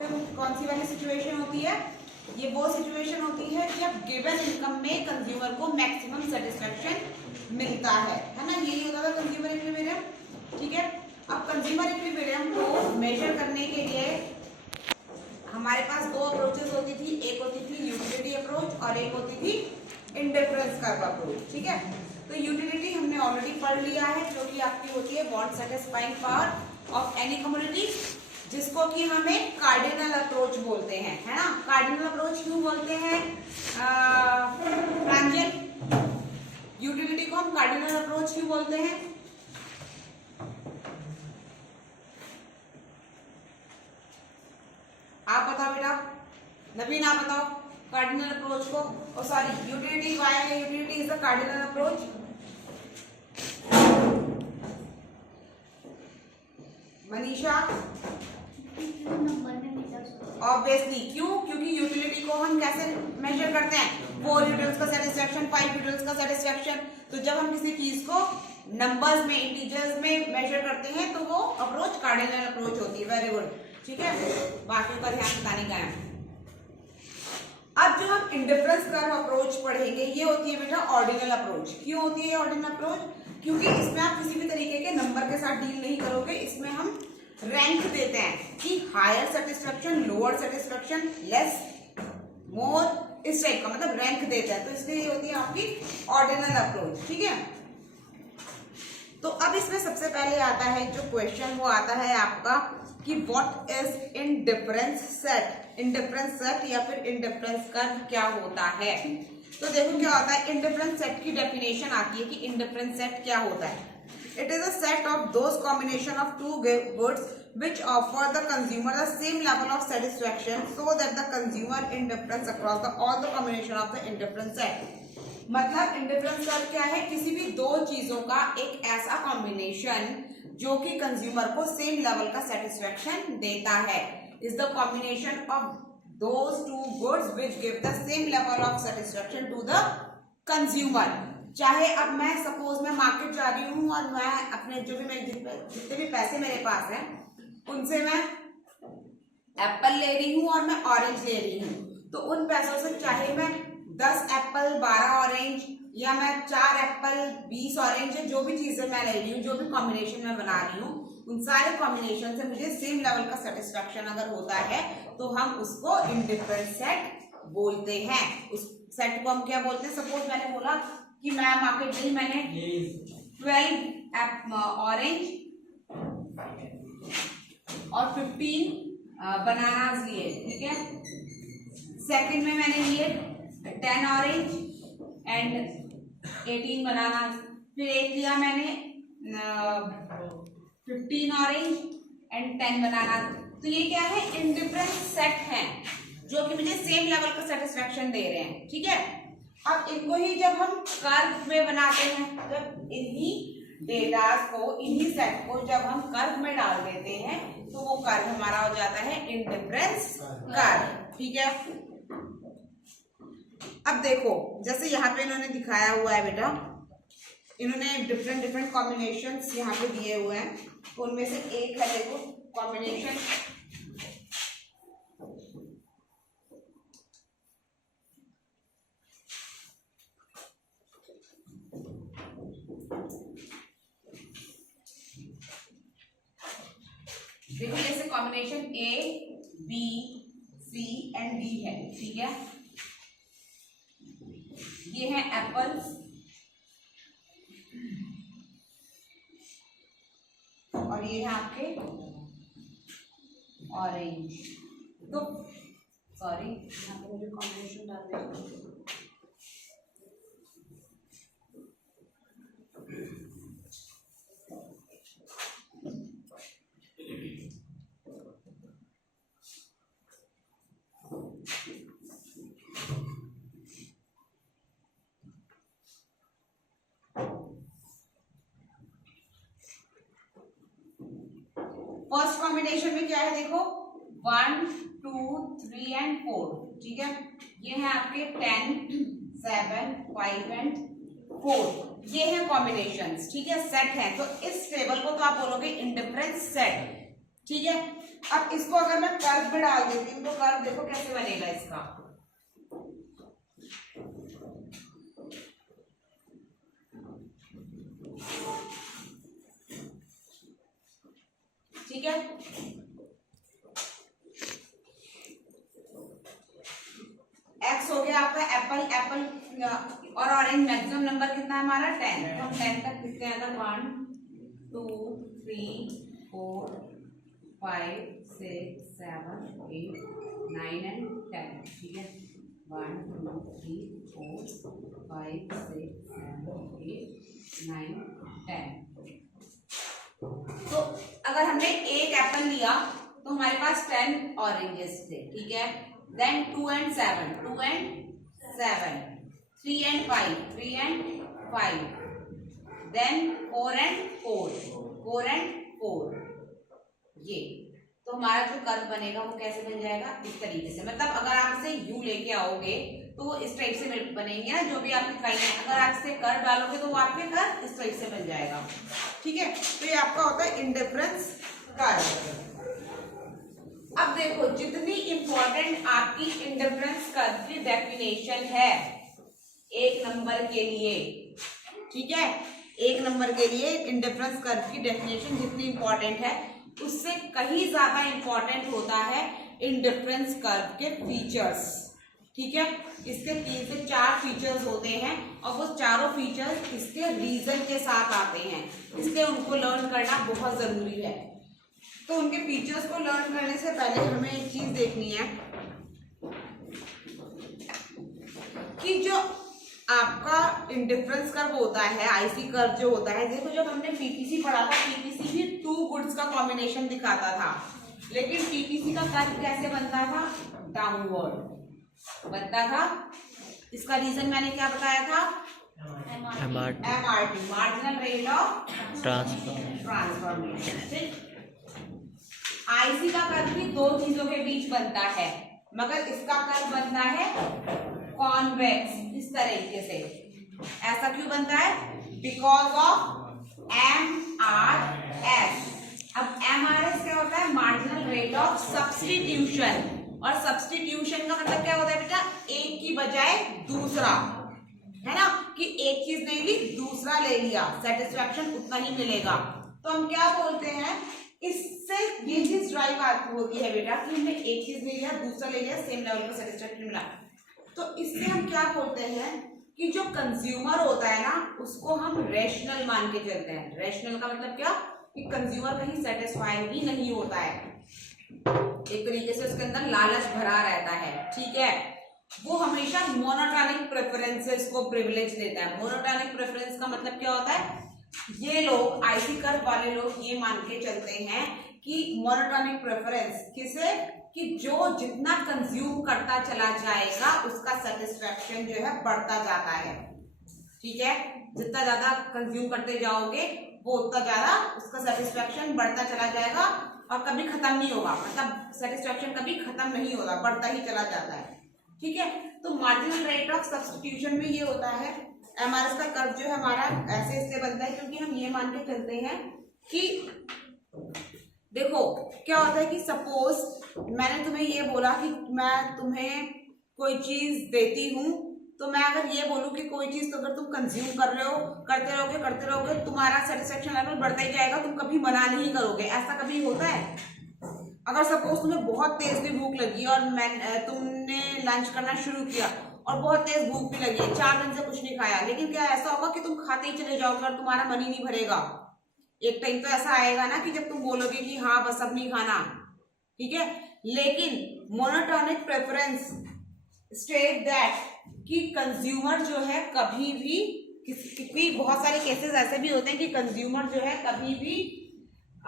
कौन सी वाली सिचुएशन होती है? ये वो सिचुएशन होती है जब गिवन इनकम में कंज्यूमर को मैक्सिमम सेटिस्फेक्शन मिलता है ना। यही होता था कंज्यूमर इक्विलिब्रियम। ठीक है, अब कंज्यूमर इक्विलिब्रियम को मेजर करने के लिए हमारे पास दो अप्रोचेस होती थी। एक होती थी यूटिलिटी अप्रोच और एक होती थी इंडिफरेंस कर्व अप्रोच। ठीक है, तो यूटिलिटी हमने ऑलरेडी पढ़ लिया है, जो कि आपकी होती है want satisfying power of any commodity, जिसको कि हमें कार्डिनल अप्रोच बोलते हैं, है ना। कार्डिनल अप्रोच क्यों बोलते हैं? प्रांजल, यूटिलिटी को हम कार्डिनल अप्रोच क्यों बोलते हैं? आप बताओ बेटा, नवीन आप बताओ कार्डिनल अप्रोच को। Oh sorry, utility, why utility is the cardinal approach? Manisha, obviously क्यों? क्योंकि यूटिलिटी को हम कैसे मेजर करते हैं? 4 यूटिल्स का सेटिस्फेक्शन, 5 यूटिल्स का सेटिस्फेक्शन। तो जब हम किसी चीज को नंबर्स में, इंटीजर्स में मेजर करते हैं तो वो अप्रोच कार्डिनल अप्रोच होती है। वेरी गुड, ठीक है, बाकी का ध्यान बताने का है। अब जो हम इंडिफरेंस कर्व अप्रोच पढ़ेंगे, ये होती है बेटा ऑर्डिनल अप्रोच। क्यों होती है ऑर्डिनल अप्रोच? क्योंकि इसमें आप किसी भी तरीके के नंबर के साथ डील नहीं करोगे। इसमें हम रैंक देते हैं कि higher satisfaction, lower satisfaction, less, more, इस टाइप का मतलब रैंक देते हैं। तो इसलिए ये होती है आपकी ऑर्डिनल अप्रोच। ठीक है, तो अब इसमें सबसे पहले आता है जो क्वेश्चन, वो आता है आपका कि what is indifference set. Indifference set या फिर इंडिफरेंस कर्व क्या होता है? तो देखो क्या होता है। इंडिफरेंस सेट की डेफिनेशन आती है कि इंडिफरेंस सेट क्या होता है। It is a set of those combination of two goods which offer the consumer the same level of satisfaction so that the consumer indifference across all the combination of the indifference set. मतलब indifference curve क्या है? किसी भी दो चीजों का एक ऐसा कॉम्बिनेशन जो कि कंज्यूमर को सेम लेवल का सेटिस्फेक्शन देता है, is the combination of those two goods which give the same level of satisfaction to the consumer. चाहे अब मैं सपोज मैं मार्केट जा रही हूँ और मैं अपने जो भी मेरे जितने भी पैसे मेरे पास हैं उनसे मैं एप्पल ले रही हूँ और मैं ऑरेंज ले रही हूँ, तो उन पैसों से चाहे मैं 10 एप्पल 12 ऑरेंज या मैं 4 एप्पल 20 ऑरेंज, जो भी चीजें मैं ले रही हूँ, जो भी कॉम्बिनेशन मैं बना रही हूँ, उन सारे कॉम्बिनेशन से मुझे सेम लेवल का सेटिस्फेक्शन अगर होता है तो हम उसको इंडिफरेंस सेट बोलते हैं। उस सेट को हम क्या बोलते हैं? सपोज मैंने बोला कि मैं मार्केट गई, मैंने 12 ऑरेंज और 15 बनानास लिए। ठीक है, सेकंड में मैंने लिए 10 ऑरेंज एंड 18 बनानास। फिर एक लिया मैंने 15 ऑरेंज एंड 10 बनानास। तो ये क्या है? इंडिफरेंस सेट है जो कि मुझे सेम लेवल का सेटिस्फेक्शन दे रहे हैं। ठीक है, अब इनको ही जब हम कर्व में बनाते हैं, जब इन्हीं डेटास को, इन्हीं सेट को जब हम कर्व में डाल देते हैं तो वो कर्व हमारा हो जाता है इंडिफरेंस कर्व। ठीक है, अब देखो जैसे यहाँ पे इन्होंने दिखाया हुआ है बेटा, इन्होंने डिफरेंट कॉम्बिनेशंस यहाँ पे दिए हुए हैं, तो उनमें से एक है देखो कॉम्बिनेशन देखो, जैसे combination A, B, C and D है। ठीक है, ये है एप्पल्स और ये है आपके ऑरेंज। तो सॉरी, यहाँ पे मुझे कॉम्बिनेशन डालने चाहिए। फर्स्ट कॉम्बिनेशन में क्या है देखो, 1 2 3 एंड 4। ठीक है, ये है आपके 10 7 5 एंड 4, ये है कॉम्बिनेशंस। ठीक है, सेट है, तो इस टेबल को तो आप बोलोगे इंडिफरेंस सेट। ठीक है, अब इसको अगर मैं कर्व पे डाल देती हूँ तो कर्व देखो कैसे बनेगा इसका। ठीक है, एक्स हो गया आपका एप्पल, एप्पल और ऑरेंज मैक्सिमम नंबर कितना है हमारा 10, तो हम 10 तक कितने आएगा 1 2 3 4 5 6 7 8 9 एंड 10। ठीक है, 1 2 3 4 5 6 7 8 9 10। तो अगर हमने एक एप्पल लिया तो हमारे पास 10 ऑरेंजेस थे। ठीक है, then 2 and 7, 2 and 7, 3 and 5, 3 and 5, then 4 and 4, 4 and 4। ये तो हमारा जो कर्व बनेगा वो कैसे बन जाएगा, इस तरीके से। मतलब अगर आप इसे यू लेके आओगे तो वो इस टाइप से बनेंगे ना, जो भी आपकी कहीं है, अगर आप इसे कर्व डालोगे तो वो आपके कर्व इस टाइप से बन जाएगा। ठीक है, तो ये आपका होता है इंडिफरेंस कर्व। अब देखो जितनी इंपॉर्टेंट आपकी इंडिफरेंस कर्व की डेफिनेशन है एक नंबर के लिए, ठीक है, एक नंबर के लिए इंडिफरेंस कर्व की डेफिनेशन जितनी इंपॉर्टेंट है उससे कहीं ज्यादा इंपॉर्टेंट होता है इंडिफरेंस कर्व के फीचर्स। ठीक है, इसके 3 से 4 फीचर्स होते हैं और वो चारों फीचर्स इसके रीजन के साथ आते हैं, इसलिए उनको लर्न करना बहुत जरूरी है। तो उनके फीचर्स को लर्न करने से पहले हमें एक चीज देखनी है कि जो आपका इंडिफरेंस कर्व होता है, आईसी कर्व जो होता है, देखो जब हमने पीपीसी पढ़ा था, पीपीसी भी 2 गुड्स का कॉम्बिनेशन दिखाता था, लेकिन पीपीसी का कर्व कैसे बनता था, डाउनवर्ड बनता था। इसका रीजन मैंने क्या बताया था, MRT, marginal rate of transformation. IC का कर्व भी 2 चीजों के बीच बनता है, मगर इसका कर्व बनता है कॉन्वेक्स, इस तरीके से। ऐसा क्यों बनता है, बिकॉज ऑफ एमआरएस। अब एमआरएस क्या होता है, मार्जिनल रेट ऑफ सब्स्टिट्यूशन, और सब्स्टिट्यूशन का मतलब क्या होता है बेटा, एक की बजाय दूसरा, है ना, कि एक चीज नहीं ली दूसरा ले लिया, सेटिस्फैक्शन उतना ही मिलेगा। तो हम क्या बोलते हैं, इससे ये चीज ड्राइव होती है बेटा कि हमने एक चीज ले लिया दूसरा ले लिया, सेम लेवल का सेटिस्फैक्शन मिला। तो इससे हम क्या बोलते हैं कि जो कंज्यूमर होता है ना उसको हम रेशनल मान के चलते हैं। रेशनल का मतलब क्या, कि कंज्यूमर कहीं सेटिस्फाइड ही नहीं होता है, एक तरीके से उसके अंदर लालच भरा रहता है। ठीक है, वो हमेशा मोनोटॉनिक प्रेफरेंसेस को प्रिविलेज देता है। मोनोटॉनिक प्रेफरेंस का मतलब क्या होता है, ये लोग आईसी कर्व वाले लोग ये मान के चलते हैं कि मोनोटॉनिक प्रेफरेंस किसे, कि जो जितना कंज्यूम करता चला जाएगा उसका सेटिस्फैक्शन जो है बढ़ता जाता है। ठीक है, जितना ज्यादा कंज्यूम करते जाओगे वो उतना ज्यादा उसका सेटिस्फैक्शन बढ़ता चला जाएगा और कभी खत्म नहीं होगा, मतलब सेटिस्फैक्शन कभी खत्म नहीं होगा, बढ़ता ही चला जाता है। ठीक है, तो मार्जिनल रेट ऑफ सब्स्टिट्यूशन में ये होता है, एमआरएस का कर्व जो है हमारा ऐसे इसलिए बनता है क्योंकि हम ये मान के चलते हैं कि देखो क्या होता है कि सपोज मैंने तुम्हें ये बोला कि मैं तुम्हें कोई चीज देती हूँ, तो मैं अगर ये बोलूँ कि कोई चीज तो अगर तुम कंज्यूम कर रहे हो, करते रहोगे तुम्हारा सेटिस्फेक्शन लेवल बढ़ता ही जाएगा, तुम कभी मना नहीं करोगे। ऐसा कभी होता है? अगर सपोज तुम्हें बहुत तेज भी भूख लगी और तुमने लंच करना शुरू किया और बहुत तेज भूख भी लगी है, 4 दिन से कुछ नहीं खाया, लेकिन क्या ऐसा होगा कि तुम खाते ही चले जाओगे और तुम्हारा मन ही नहीं भरेगा? एक टाइम तो ऐसा आएगा ना कि जब तुम बोलोगे कि हाँ बस अब नहीं खाना। ठीक है, लेकिन मोनोटॉनिक प्रेफरेंस स्टेट दैट कि कंज्यूमर जो है कभी भी किसी बहुत सारे केसेस ऐसे भी होते हैं कि कंज्यूमर जो है कभी भी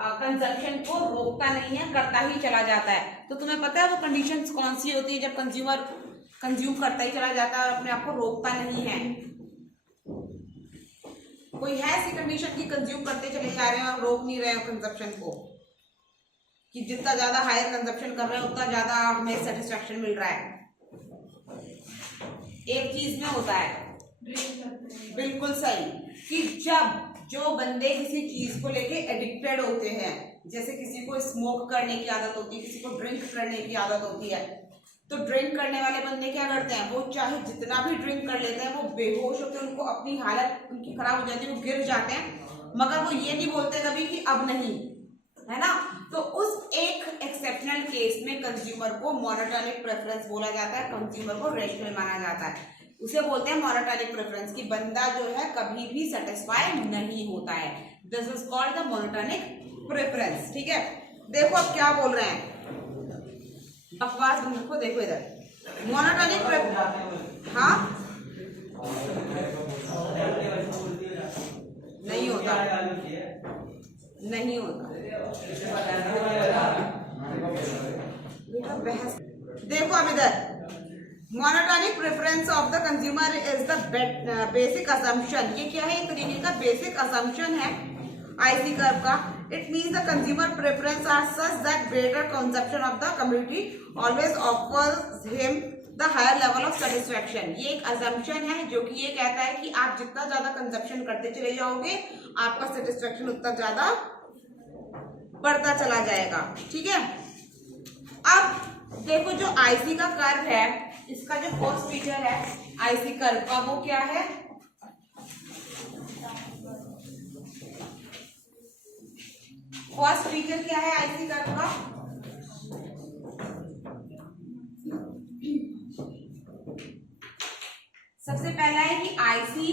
कंजप्शन को रोकता नहीं है, करता ही चला जाता है। तो तुम्हें पता है वो कंडीशंस कौन सी होती है जब कंज्यूमर कंज्यूम करता ही चला जाता है और अपने आप को रोकता नहीं है? कोई है ऐसी कंडीशन कि कंज्यूम करते चले जा रहे हैं और रोक नहीं रहे हो कंजप्शन को, कि जितना ज्यादा हायर कंजप्शन कर रहे हैं उतना ज्यादा हमें सेटिस्फैक्शन मिल रहा है? एक चीज में होता है, बिल्कुल सही, कि जब जो बंदे किसी चीज को लेके एडिक्टेड होते हैं जैसे किसी को स्मोक करने की आदत होती है, किसी को ड्रिंक करने की आदत होती है, तो ड्रिंक करने वाले बंदे क्या करते हैं, वो चाहे जितना भी ड्रिंक कर लेते हैं, वो बेहोश होकर उनको अपनी हालत उनकी खराब हो जाती है, वो गिर जाते हैं, मगर वो ये नहीं बोलते कभी कि अब नहीं, है ना। तो उस एक एक्सेप्शनल केस में कंज्यूमर को मोनोटोनिक प्रेफरेंस बोला जाता है, कंज्यूमर को रेशनल माना जाता है, उसे बोलते हैं मोनोटोनिक प्रेफरेंस, कि बंदा जो है कभी भी सेटिस्फाई नहीं होता है। This is called the monotonic preference. ठीक है, देखो अब क्या बोल रहे हैं, बकवास बंद को देखो इधर, मोनोटोनिक प्रेफरेंस, हाँ नहीं होता, नहीं होता। देखो अब इधर, monotonic preference of the consumer is the basic assumption, ये क्या है, एक तरीके का बेसिक असम्पशन है आईसी कर्व का। It means the consumer preference are such that greater consumption of the community always offers him the higher level of satisfaction. ये एक असम्पशन है जो कि ये कहता है कि आप जितना ज्यादा कंजप्शन करते चले जाओगे, आपका सेटिस्फैक्शन उतना ज्यादा बढ़ता चला जाएगा। ठीक है, अब देखो जो आईसी का कर्व है, इसका जो फर्स्ट फीचर है आईसी कर्व का, वो क्या है, फर्स्ट फीचर क्या है आईसी कर्व का, सबसे पहला है कि IC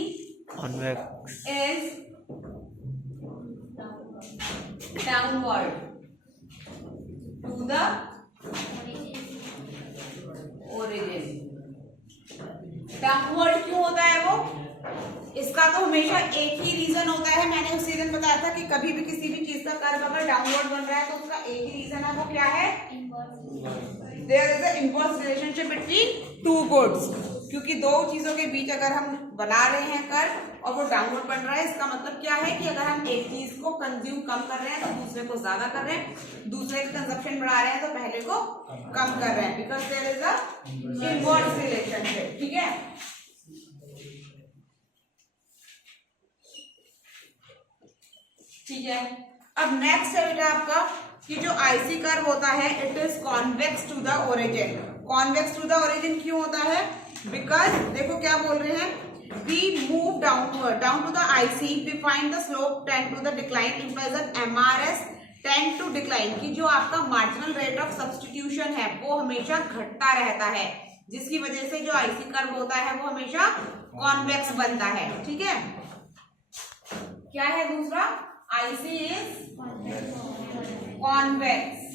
is downward to the origin. Downward क्यों होता है वो, इसका तो हमेशा एक ही रीजन होता है, मैंने उसी दिन बताया था कि कभी भी किसी भी चीज का कर्व अगर डाउनवर्ड बन रहा है तो उसका एक ही रीजन है, वो क्या है, there is a inverse relationship between two goods. क्योंकि दो चीजों के बीच अगर हम बना रहे हैं कर्व और वो डाउनवर्ड बन रहा है, इसका मतलब क्या है कि अगर हम एक चीज को कंज्यूम कम कर रहे हैं तो दूसरे को ज्यादा कर रहे हैं, दूसरे का कंजप्शन बढ़ा रहे हैं तो पहले को कम कर रहे हैं, because there is a inverse relationship. ठीक है, ठीक है, अब नेक्स्ट है बेटा आपका कि जो आईसी कर्व होता है it is convex to the origin. Convex to the origin क्यों होता है, बिकॉज देखो क्या बोल रहे हैं, we move downward down to the IC, we find the slope tend to the decline implies that MRS tend to decline, कि जो आपका मार्जिनल रेट ऑफ सब्स्टिट्यूशन है वो हमेशा घटता रहता है, जिसकी वजह से जो आईसी कर्व होता है वो हमेशा कॉन्वेक्स बनता है। ठीक है, क्या है दूसरा, आईसी इज कॉन्वेक्स।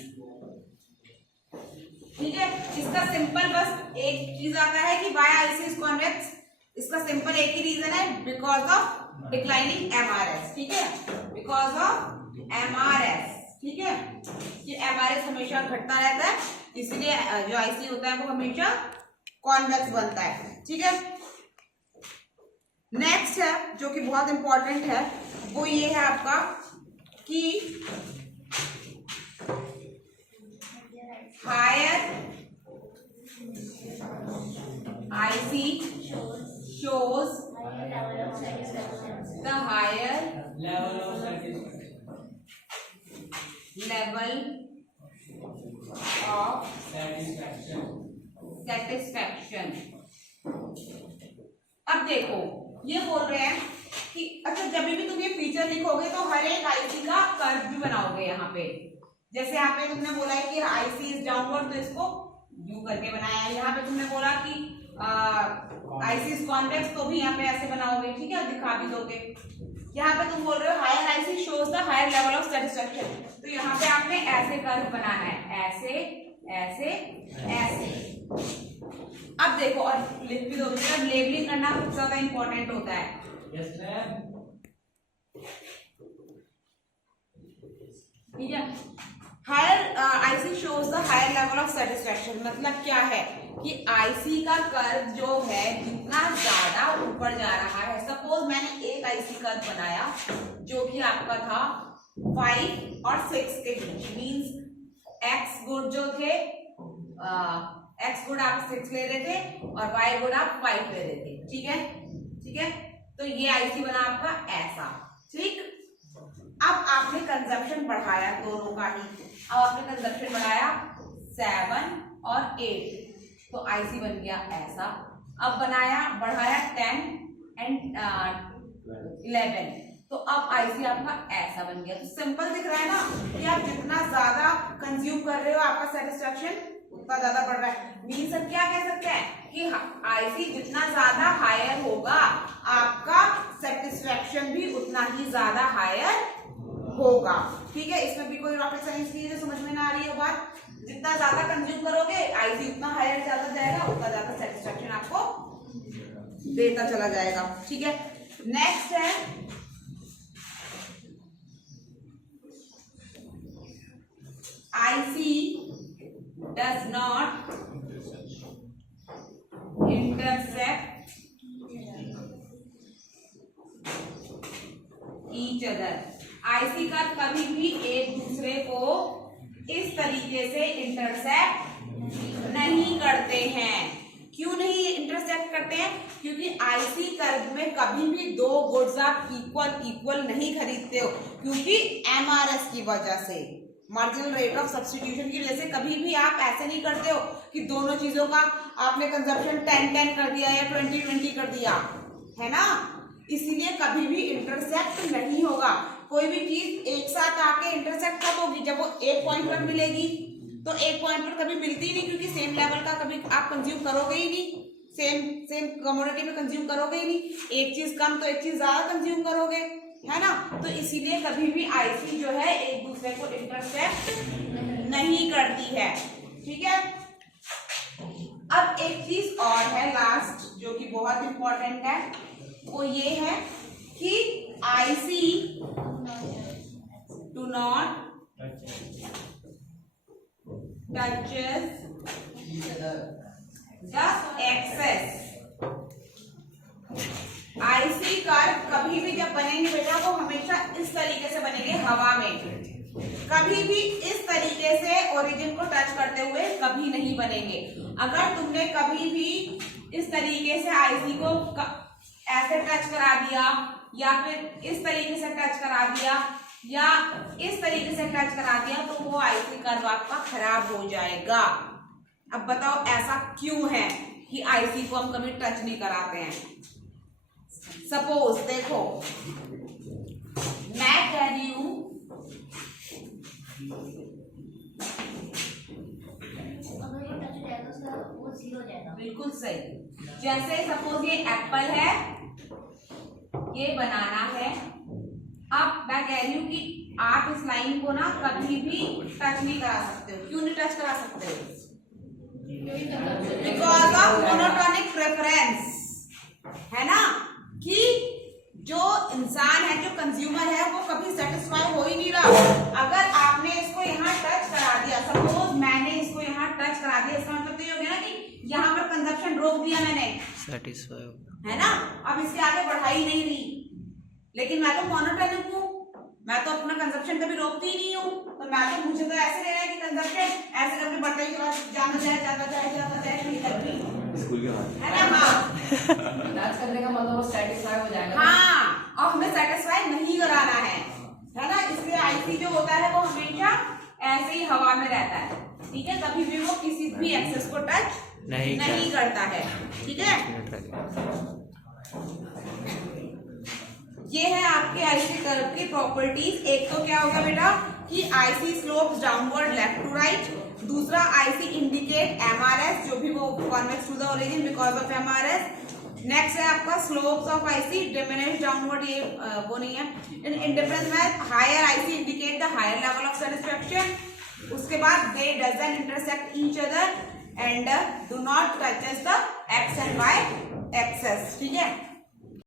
ठीक है, इसका सिंपल बस एक चीज आता है कि वाई आईसी इज कॉन्वेक्स, इसका सिंपल एक ही रीजन है, बिकॉज ऑफ डिक्लाइनिंग एमआरएस। ठीक है, बिकॉज ऑफ एमआरएस। ठीक है, ये एमआरएस हमेशा घटता रहता है, इसलिए जो आईसी होता है वो हमेशा कॉन्वेक्स बनता है। ठीक है, नेक्स्ट है जो कि बहुत इंपॉर्टेंट है, वो ये है आपका कि higher IC shows the higher level of satisfaction। अब देखो ये बोल रहे हैं कि अच्छा जब भी तुम ये फीचर लिखोगे तो हर एक आईसी का कर्व भी बनाओगे यहाँ पे, जैसे यहाँ पे तुमने बोला है कि आईसी इज डाउनवर्ड तो इसको यू करके बनाया है, यहाँ पे तुमने बोला कि आईसी इज कॉन्वेक्स तो भी यहाँ पे ऐसे बनाओगे। ठीक है, दिखा भी दोगे। यहाँ पे तुम बोल रहे हो higher IC shows the higher level of satisfaction, तो यहाँ पे आपने ऐसे कर्व बनाना है, ऐसे ऐसे ऐसे। अब देखो और लिख भी दोगे, अब लेबलिंग करना बहुत ज्यादा इंपॉर्टेंट होता है। Yes ma'am. ठीक है, higher IC shows the higher level of satisfaction, मतलब क्या है कि आईसी का कर्व जो है जितना ज्यादा ऊपर जा रहा है, सपोज मैंने एक आईसी कर्व बनाया जो कि आपका था 5 और 6 के बीच, मींस एक्स गुड जो थे, एक्स गुड आप 6 ले रहे थे और वाई गुड आप 5 ले रहे थे। ठीक है, ठीक है, तो ये आईसी बना आपका ऐसा। ठीक, अब आपने कंजम्पशन बढ़ाया दोनों का ही, अब आपने कंजम्पशन बढ़ाया 7 और 8, तो आईसी बन गया ऐसा। अब बढ़ाया 10 एंड 11, तो अब आईसी आपका ऐसा बन गया। तो सिंपल दिख रहा है ना कि आप जितना ज्यादा कंज्यूम कर रहे हो आपका सेटिस्फेक्शन उतना ज्यादा बढ़ रहा है। मीन्स हम क्या कह सकते हैं कि आईसी जितना ज्यादा हायर होगा आपका सेटिस्फेक्शन भी उतना ही ज्यादा हायर होगा। ठीक है, इसमें भी कोई रॉकेट साइंस की जो समझ में ना आ रही है बात। जितना ज्यादा कंज्यूम करोगे आईसी उतना हायर ज्यादा जाएगा, उतना ज्यादा सेटिस्फेक्शन आपको देता चला जाएगा। ठीक है, नेक्स्ट है IC does not intersect each other। IC का कभी भी एक दूसरे को इस तरीके से इंटरसेक्ट नहीं करते हैं। क्यों नहीं इंटरसेक्ट करते हैं? क्योंकि आईसी कर्व में कभी भी दो गुड्स आप इक्वल नहीं खरीदते हो, क्योंकि एमआरएस की वजह से, मार्जिनल रेट ऑफ सब्स्टिट्यूशन की वजह से कभी भी आप ऐसे नहीं करते हो कि दोनों चीजों का आपने कंजप्शन 10-10 कर दिया या 20-20 कर दिया, है ना। इसीलिए कभी भी इंटरसेक्ट नहीं होगा। कोई भी चीज एक साथ आके इंटरसेक्ट कब होगी? जब वो एक पॉइंट पर मिलेगी। तो एक पॉइंट पर कभी मिलती ही नहीं, क्योंकि सेम लेवल का कभी आप कंज्यूम करोगे ही नहीं, सेम कमोडिटी में कंज्यूम करोगे ही नहीं। एक चीज कम तो एक चीज ज्यादा कंज्यूम करोगे, है ना। तो इसीलिए कभी भी आईसी जो है एक दूसरे को इंटरसेक्ट नहीं करती है। ठीक है, अब एक चीज और है लास्ट जो कि बहुत इंपॉर्टेंट है, वो ये है कि IC do not touches the axes. IC curve कभी भी जब बनेंगे बेटा वो हमेशा इस तरीके से बनेंगे हवा में, कभी भी इस तरीके से ओरिजिन को टच करते हुए कभी नहीं बनेंगे। अगर तुमने कभी भी इस तरीके से आईसी को ऐसे टच करा दिया या फिर इस तरीके से टच करा दिया या इस तरीके से टच करा दिया तो वो आईसी कर्व आपका खराब हो जाएगा। अब बताओ ऐसा क्यों है कि आईसी को हम कभी टच नहीं कराते हैं? सपोज देखो मैं कह रही हूं बिल्कुल सही। जैसे सपोज ये एप्पल है, ये बनाना है। अब मैं कह रही हूं कि आप इस लाइन को ना कभी भी टच नहीं करा सकते हो। क्यों नहीं टच करा सकते हो? बिकॉज ऑफ मोनोटोनिक प्रेफरेंस, है ना। कि जो इंसान है, जो कंज्यूमर है, वो कभी सेटिस्फाई हो ही नहीं रहा। अगर आपने इसको यहाँ टच करा दिया, सपोज मैंने इसको यहाँ टच करा दिया, इसका मतलब तो ये हो गया ना कि यहाँ पर कंजप्शन रोक दिया मैंने, सेटिस्फाई, है ना। अब इसके आगे बढ़ाई नहीं रही, लेकिन मैं तो मोनोटोनिक हूँ, मैं तो अपना कंजप्शन कभी रोकती ही नहीं हूँ। तो मैं तो मुझे तो ऐसे रहना है कि कंजप्शन ऐसे करके बढ़ता ही जाना जाए, नहीं करती, है ना। हाँ, टच करने का मतलब वो सेटिस्फाई हो जाएगा। हाँ, और हमें सेटिस्फाई नहीं कराना है ना। इसलिए आईसी जो होता है वो हमेशा ऐसे ही हवा में रहता है। ठीक है, कभी भी वो किसी भी एक्सेस को टच नहीं करता है। ठीक है, ये है आपके आईसी कर्व की प्रॉपर्टीज। एक तो क्या होगा बेटा कि IC slopes downward left to right. दूसरा आईसी इंडिकेट एमआरएस, जो भी वो convex to the origin because of MRS. Next है आपका slopes of IC diminish downward, ये वो नहीं है। इन डिफरेंस में higher IC indicate the higher level of satisfaction. उसके बाद they doesn't intersect each other and do not touches the X and Y axes. ठीक है,